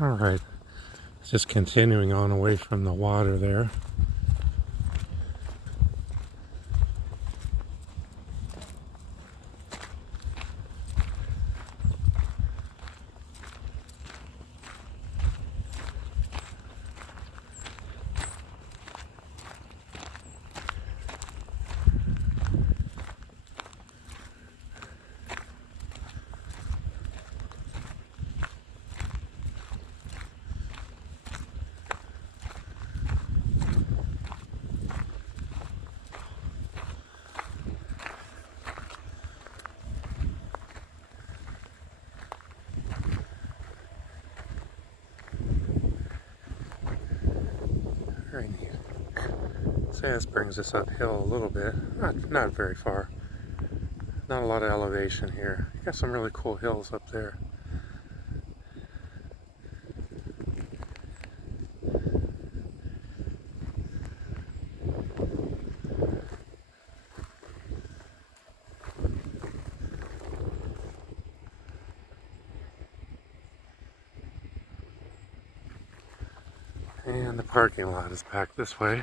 All right, just continuing on away from the water there. Very neat. So this brings us uphill a little bit, not very far. Not a lot of elevation here. You got some really cool hills up there. And the parking lot is back this way.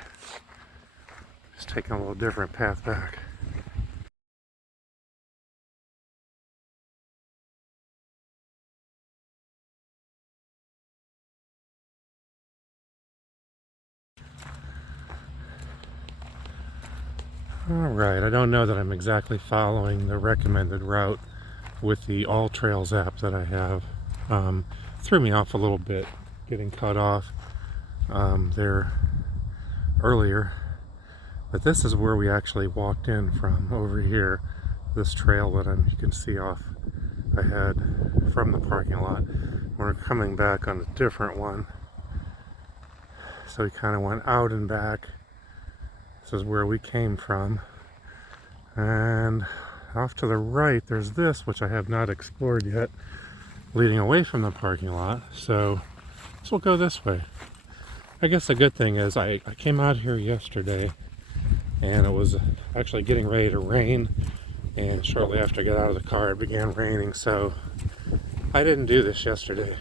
Just taking a little different path back. Alright, I don't know that I'm exactly following the recommended route with the All Trails app that I have. Threw me off a little bit getting cut off there earlier. But this is where we actually walked in from, over here. This trail that you can see off ahead from the parking lot. We're coming back on a different one. So we kind of went out and back. This is where we came from. And off to the right, there's this, which I have not explored yet, leading away from the parking lot. So we'll go this way. I guess the good thing is I came out here yesterday and it was actually getting ready to rain, and shortly after I got out of the car it began raining, so I didn't do this yesterday.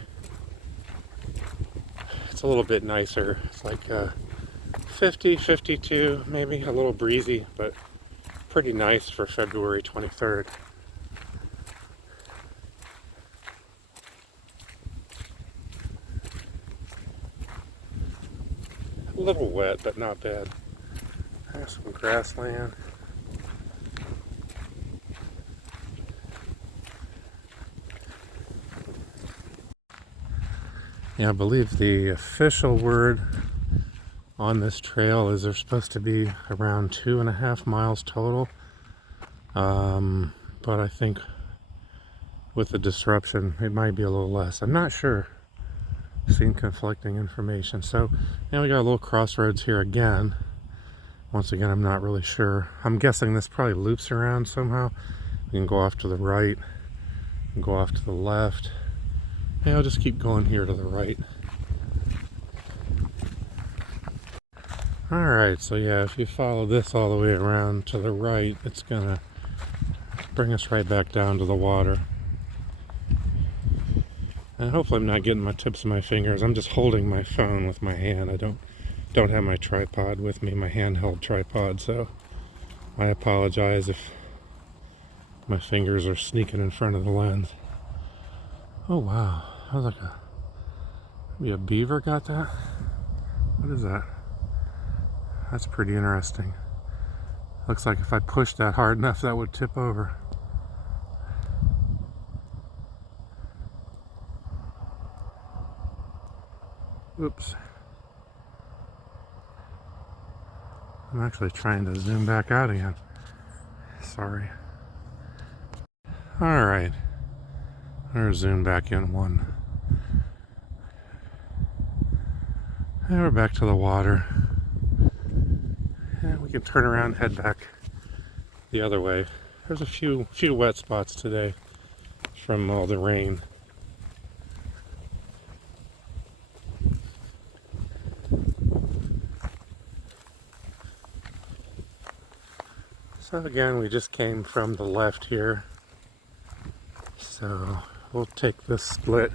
It's a little bit nicer. It's like 50, 52, maybe a little breezy, but pretty nice for February 23rd. A little wet, but not bad. There's some grassland. Yeah, I believe the official word on this trail is there's supposed to be around 2.5 miles total. But I think with the disruption, it might be a little less. I'm not sure. Seen conflicting information. So now we got a little crossroads here again. Once again, I'm not really sure. I'm guessing this probably loops around somehow. You can go off to the right and go off to the left. And I'll just keep going here to the right. Alright, so yeah, if you follow this all the way around to the right, it's gonna bring us right back down to the water. And hopefully I'm not getting my tips of my fingers. I'm just holding my phone with my hand. I don't have my tripod with me, my handheld tripod, so I apologize if my fingers are sneaking in front of the lens. Oh wow, that was like maybe a beaver got that? What is that? That's pretty interesting. Looks like if I pushed that hard enough, that would tip over. Oops. I'm actually trying to zoom back out again. Sorry. Alright. I'll zoom back in one. And we're back to the water. And we can turn around and head back the other way. There's a few wet spots today from all the rain. So again, we just came from the left here. So we'll take this split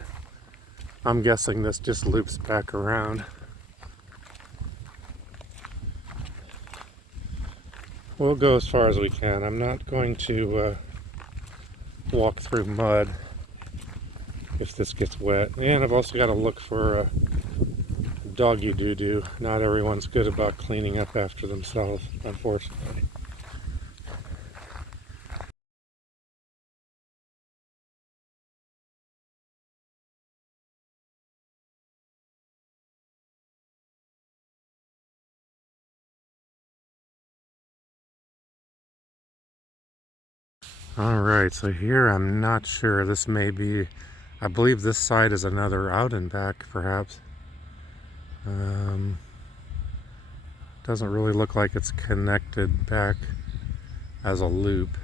I'm guessing this just loops back around. We'll go as far as we can. I'm not going to walk through mud if this gets wet. And I've also got to look for doggy doo-doo. Not everyone's good about cleaning up after themselves, unfortunately. Alright, so here I'm not sure. This may be, I believe this side is another out and back, perhaps. Doesn't really look like it's connected back as a loop.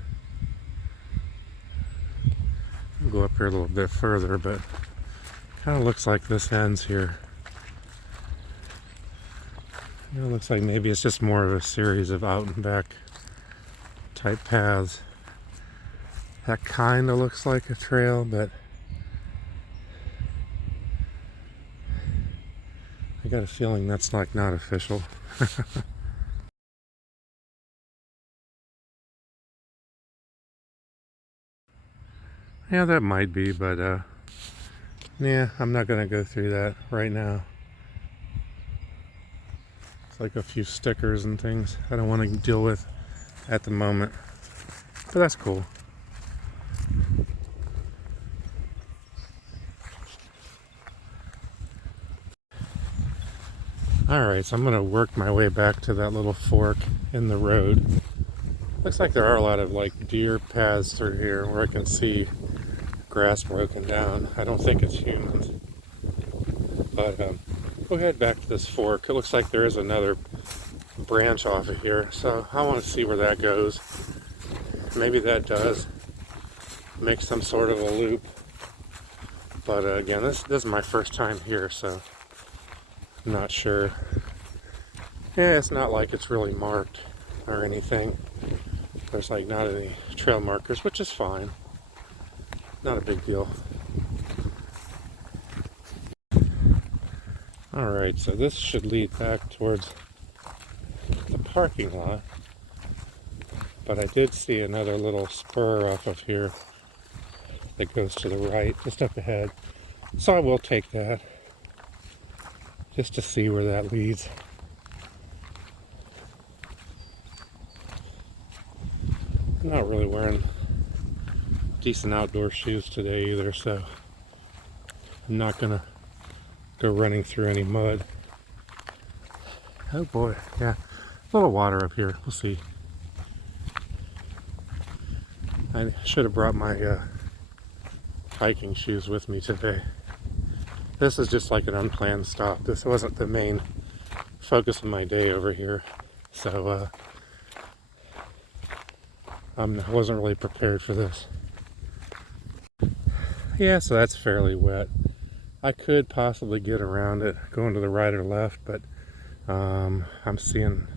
I'll go up here a little bit further, but kind of looks like this ends here. It looks like maybe it's just more of a series of out and back type paths. That kind of looks like a trail, but I got a feeling that's like not official. Yeah, that might be, but yeah, I'm not gonna go through that right now. It's like a few stickers and things I don't want to deal with at the moment, but that's cool. Alright, so I'm going to work my way back to that little fork in the road. Looks like there are a lot of like deer paths through here where I can see grass broken down. I don't think it's humans. But we'll head back to this fork. It looks like there is another branch off of here, so I want to see where that goes. Maybe that does make some sort of a loop. But again, this is my first time here, so I'm not sure. Yeah, it's not like it's really marked or anything. There's like not any trail markers, which is fine. Not a big deal. Alright, so this should lead back towards the parking lot. But I did see another little spur off of here that goes to the right, just up ahead. So I will take that, just to see where that leads. I'm not really wearing decent outdoor shoes today either, so I'm not gonna go running through any mud. Oh boy, yeah, a little water up here. We'll see. I should have brought my hiking shoes with me today. This is just like an unplanned stop. This wasn't the main focus of my day over here, so I wasn't really prepared for this. Yeah, so that's fairly wet. I could possibly get around it, going to the right or left, but I'm seeing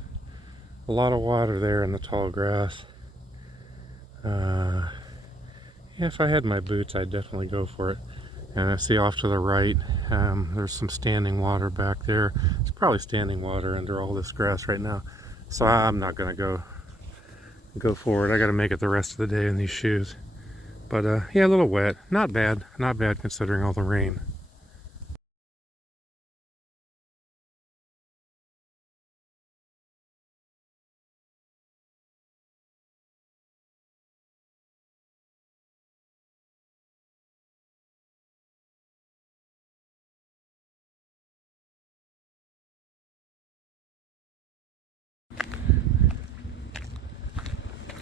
a lot of water there in the tall grass. Yeah, if I had my boots, I'd definitely go for it. And I see off to the right, there's some standing water back there. It's probably standing water under all this grass right now. So I'm not gonna go forward. I gotta make it the rest of the day in these shoes. But yeah, a little wet. Not bad. Not bad considering all the rain.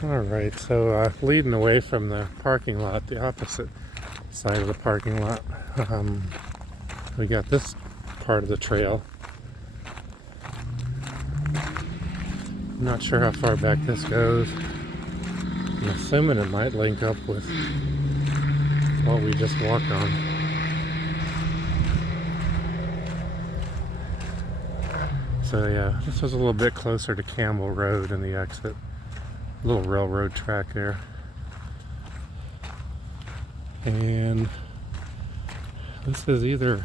Alright, so leading away from the parking lot, the opposite side of the parking lot, we got this part of the trail. I'm not sure how far back this goes. I'm assuming it might link up with what we just walked on. So yeah, this was a little bit closer to Campbell Road and the exit. Little railroad track there. And This is either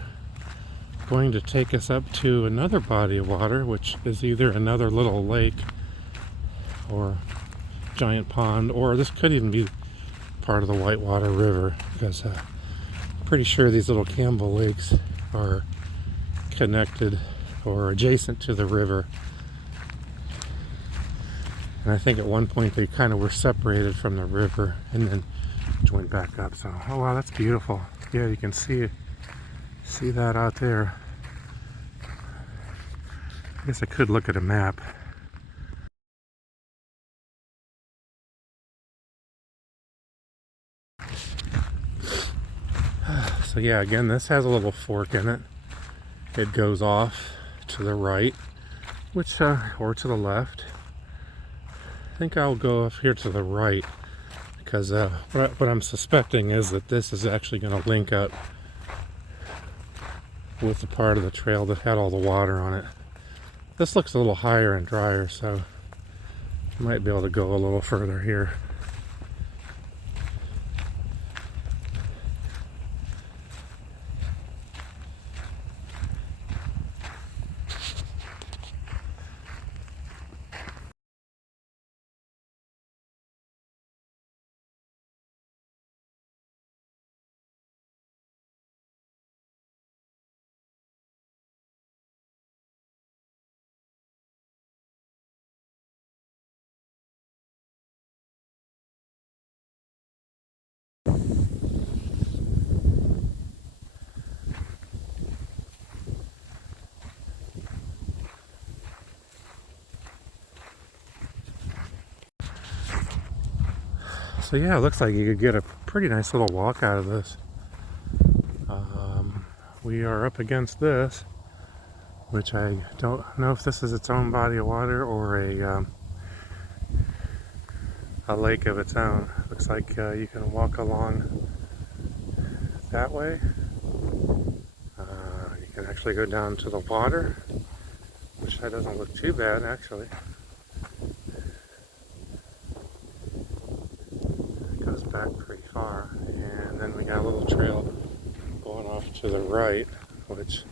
going to take us up to another body of water, which is either another little lake or giant pond, or this could even be part of the Whitewater River, because I'm pretty sure these little Campbell lakes are connected or adjacent to the river. And I think at one point they kind of were separated from the river and then joined back up. So, oh wow, that's beautiful. Yeah, you can see that out there. I guess I could look at a map. So yeah, again, this has a little fork in it. It goes off to the right, which or to the left. I think I'll go off here to the right, because what I'm suspecting is that this is actually going to link up with the part of the trail that had all the water on it. This looks a little higher and drier, so I might be able to go a little further here. So yeah, it looks like you could get a pretty nice little walk out of this. We are up against this, which I don't know if this is its own body of water or a lake of its own. Looks like you can walk along that way. You can actually go down to the water, which that doesn't look too bad actually. It goes back pretty far, and then we got a little trail going off to the right, which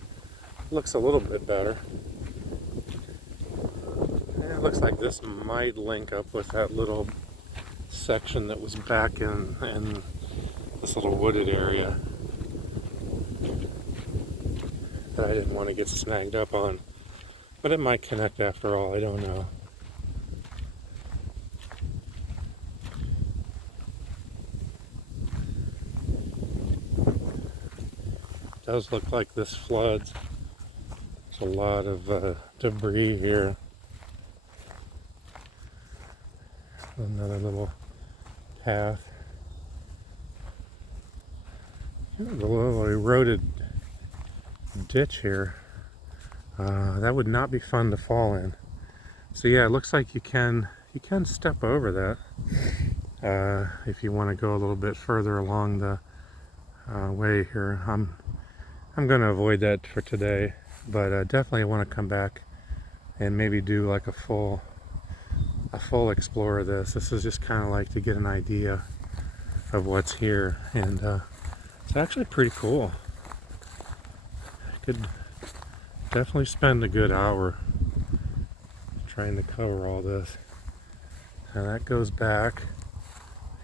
looks a little bit better. And it looks like this might link up with that little section that was back in this little wooded area that I didn't want to get snagged up on. But it might connect after all, I don't know. It does look like this floods. There's a lot of debris here. Another little path. A little eroded ditch here. That would not be fun to fall in. So yeah, it looks like you can step over that if you want to go a little bit further along the way here. I'm going to avoid that for today, but definitely want to come back and maybe do like a full explore of this. This is just kind of like to get an idea of what's here, and it's actually pretty cool. I could definitely spend a good hour trying to cover all this. And that goes back,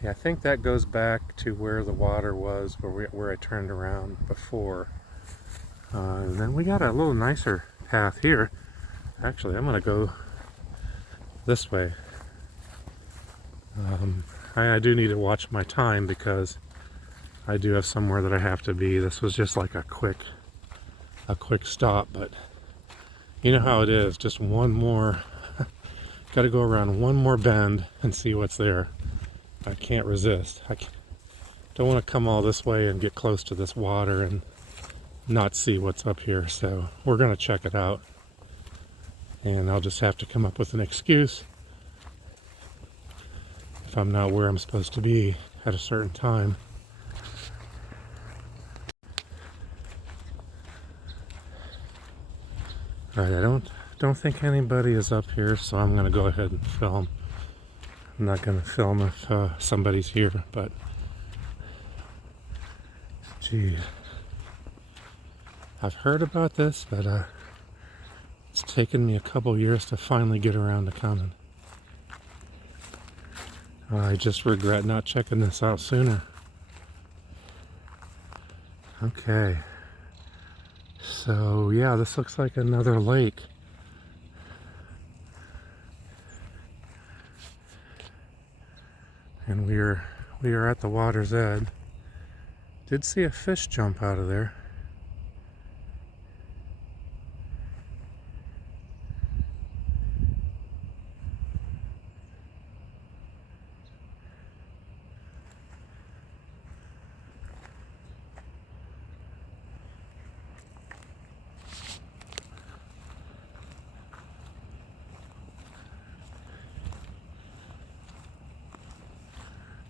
yeah, I think that goes back to where the water was, where I turned around before. And then we got a little nicer path here. Actually, I'm gonna go this way. I do need to watch my time because I do have somewhere that I have to be. This was just like a quick stop, but you know how it is, just one more, got to go around one more bend and see what's there. I can't resist. Don't want to come all this way and get close to this water and not see what's up here, so we're going to check it out, and I'll just have to come up with an excuse if I'm not where I'm supposed to be at a certain time. Alright, I don't think anybody is up here, so I'm going to go ahead and film. I'm not going to film if somebody's here, but geez. I've heard about this, but it's taken me a couple years to finally get around to coming. I just regret not checking this out sooner. Okay. So yeah, this looks like another lake. And we are at the water's edge. Did see a fish jump out of there.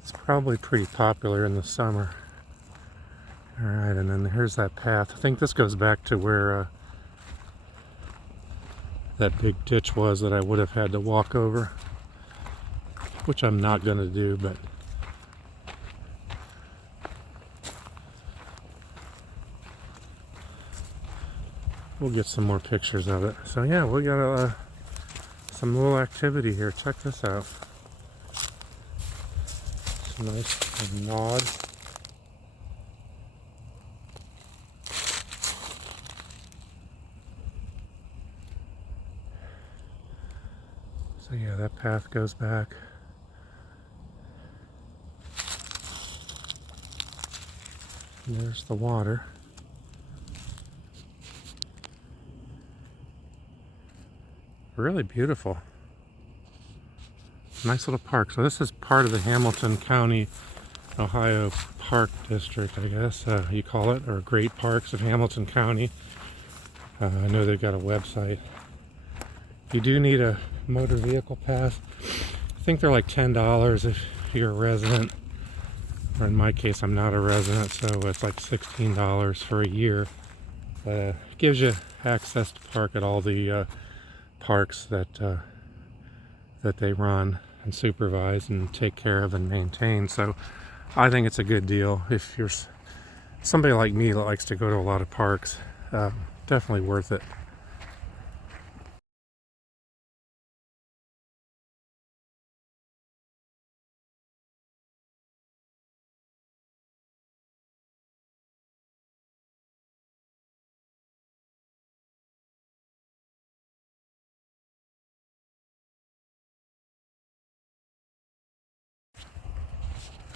It's probably pretty popular in the summer. Alright, and then here's that path. I think this goes back to where that big ditch was that I would have had to walk over, which I'm not going to do, but we'll get some more pictures of it. So yeah, we got some little activity here. Check this out. It's a nice nod. So yeah, that path goes back. And there's the water. Really beautiful. Nice little park. So this is part of the Hamilton County, Ohio Park District, I guess you call it, or Great Parks of Hamilton County. I know they've got a website. You do need a motor vehicle pass. I think they're like $10 if you're a resident. In my case, I'm not a resident, so it's like $16 for a year. It gives you access to park at all the parks that they run and supervise and take care of and maintain. So I think it's a good deal. If you're somebody like me that likes to go to a lot of parks, definitely worth it.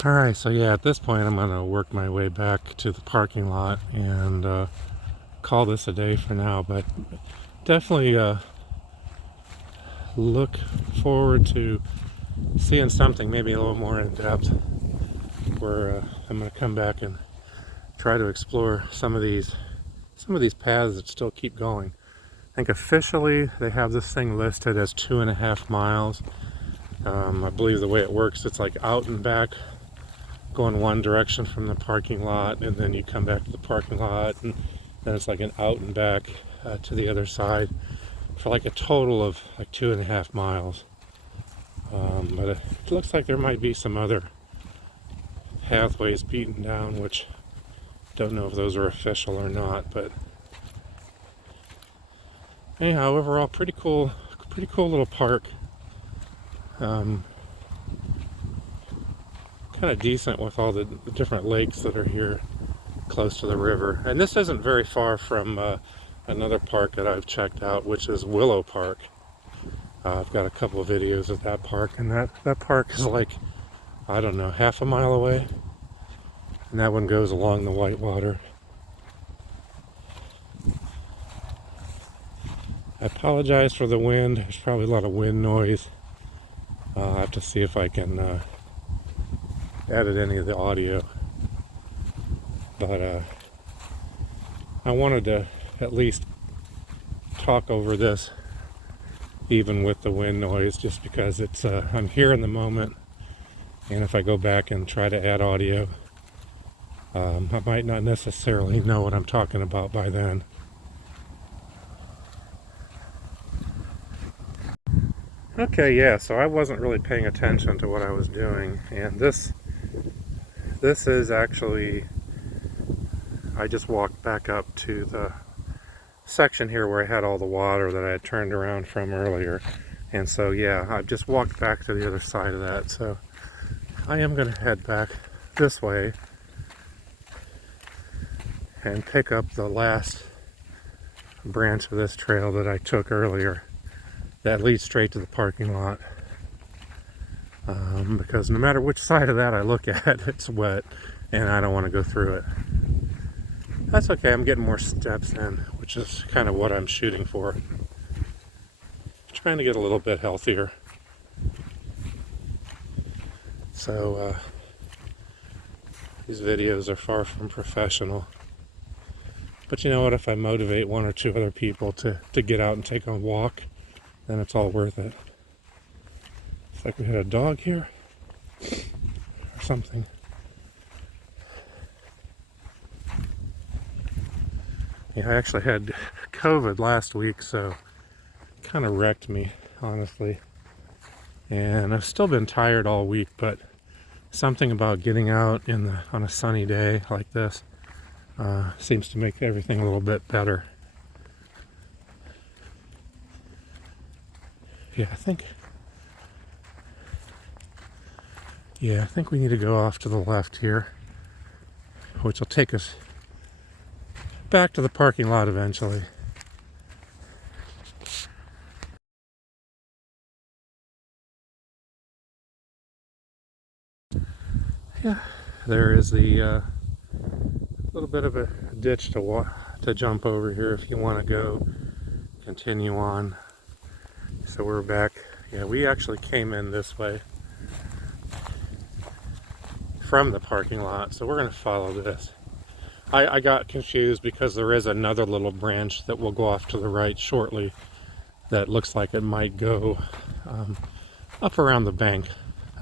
Alright, so yeah, at this point I'm going to work my way back to the parking lot and call this a day for now, but definitely look forward to seeing something maybe a little more in depth, where I'm going to come back and try to explore some of these paths that still keep going. I think officially they have this thing listed as 2.5 miles. I believe the way it works, it's like out and back, going one direction from the parking lot, and then you come back to the parking lot, and then it's like an out and back to the other side for like a total of like 2.5 miles. But it looks like there might be some other pathways beaten down, which don't know if those are official or not, but anyhow, overall pretty cool little park. Kind of decent with all the different lakes that are here close to the river. And this isn't very far from another park that I've checked out, which is Willow Park. I've got a couple of videos of that park, and that park is like, I don't know, half a mile away. And that one goes along the Whitewater. I apologize for the wind. There's probably a lot of wind noise. I'll have to see if I can edit any of the audio, but I wanted to at least talk over this even with the wind noise, just because it's I'm here in the moment, and if I go back and try to add audio, I might not necessarily know what I'm talking about by then. Okay, yeah, so I wasn't really paying attention to what I was doing, and this is actually, I just walked back up to section here where I had all the water that I had turned around from earlier. And so yeah, I've just walked back to the other side of that. So I am going to head back this way and pick up the last branch of this trail that I took earlier that leads straight to the parking lot. Because no matter which side of that I look at, it's wet and I don't want to go through it. That's okay, I'm getting more steps in, which is kind of what I'm shooting for. Trying to get a little bit healthier. So these videos are far from professional. But you know what, if I motivate one or two other people to get out and take a walk, then it's all worth it. It's like we had a dog here or something. Yeah, I actually had COVID last week, so it kind of wrecked me, honestly. And I've still been tired all week, but something about getting out on a sunny day like this seems to make everything a little bit better. Yeah, I think we need to go off to the left here, which will take us back to the parking lot eventually. Yeah, there is the little bit of a ditch to jump over here if you want to go continue on. So we're back. Yeah, we actually came in this way from the parking lot, so we're going to follow this. I got confused because there is another little branch that will go off to the right shortly that looks like it might go up around the bank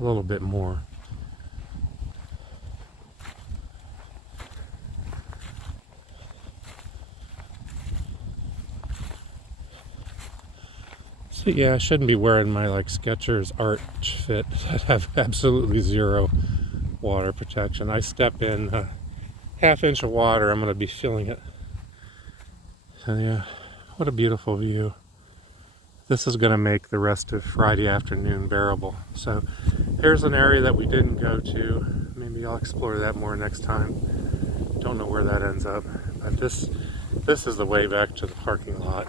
a little bit more. So yeah, I shouldn't be wearing my Skechers Arch Fit that have absolutely zero water protection. I step in half-inch of water, I'm going to be feeling it. So yeah, what a beautiful view. This is going to make the rest of Friday afternoon bearable. So here's an area that we didn't go to. Maybe I'll explore that more next time. Don't know where that ends up. But this is the way back to the parking lot.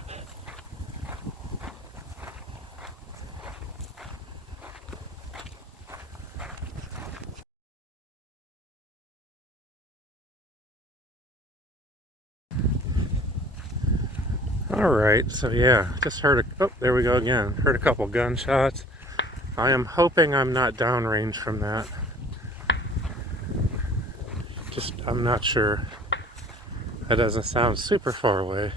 Alright, so yeah, just heard there we go again. Heard a couple gunshots. I am hoping I'm not downrange from that. I'm not sure. That doesn't sound super far away.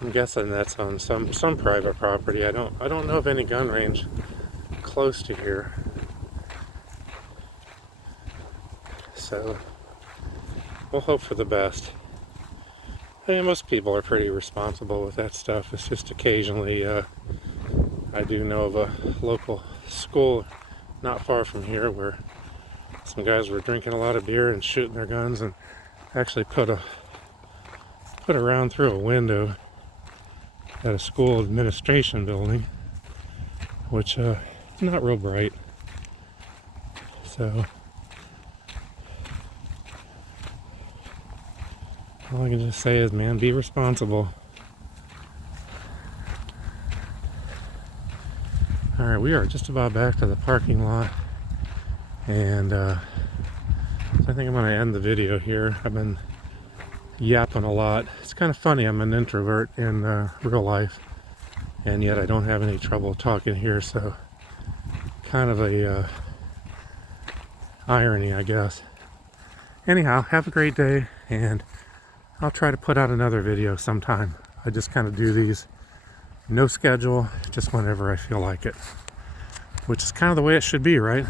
I'm guessing that's on some private property. I don't know of any gun range close to here. So we'll hope for the best. Most people are pretty responsible with that stuff. It's just occasionally I do know of a local school not far from here where some guys were drinking a lot of beer and shooting their guns and actually put a round through a window at a school administration building, which is not real bright. So all I can just say is, man, be responsible. Alright, we are just about back to the parking lot, and so I think I'm going to end the video here. I've been yapping a lot. It's kind of funny, I'm an introvert in real life, and yet I don't have any trouble talking here, so kind of a irony, I guess. Anyhow, have a great day, and I'll try to put out another video sometime. I just kind of do these, no schedule, just whenever I feel like it, which is kind of the way it should be, right?